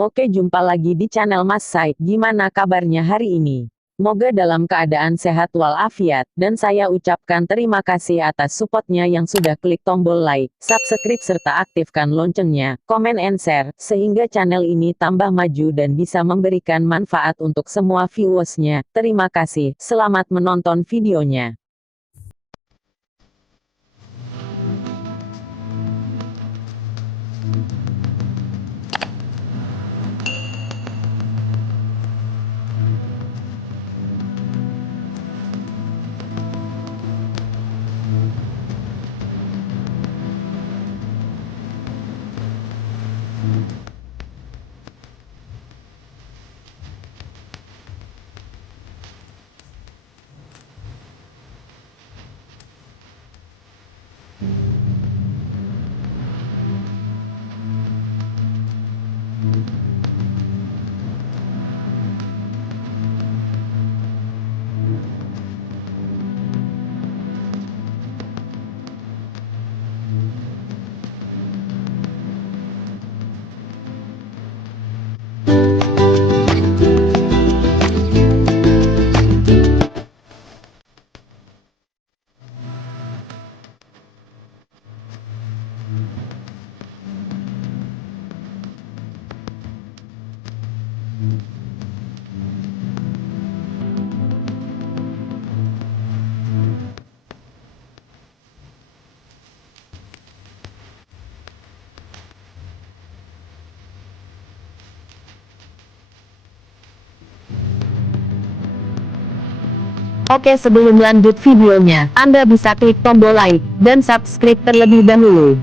Oke, jumpa lagi di channel Mas Said. Gimana kabarnya hari ini? Semoga dalam keadaan sehat walafiat, dan saya ucapkan terima kasih atas supportnya yang sudah klik tombol like, subscribe serta aktifkan loncengnya, komen and share, sehingga channel ini tambah maju dan bisa memberikan manfaat untuk semua viewersnya. Terima kasih, selamat menonton videonya. Oke, sebelum lanjut videonya, Anda bisa klik tombol like dan subscribe terlebih dahulu.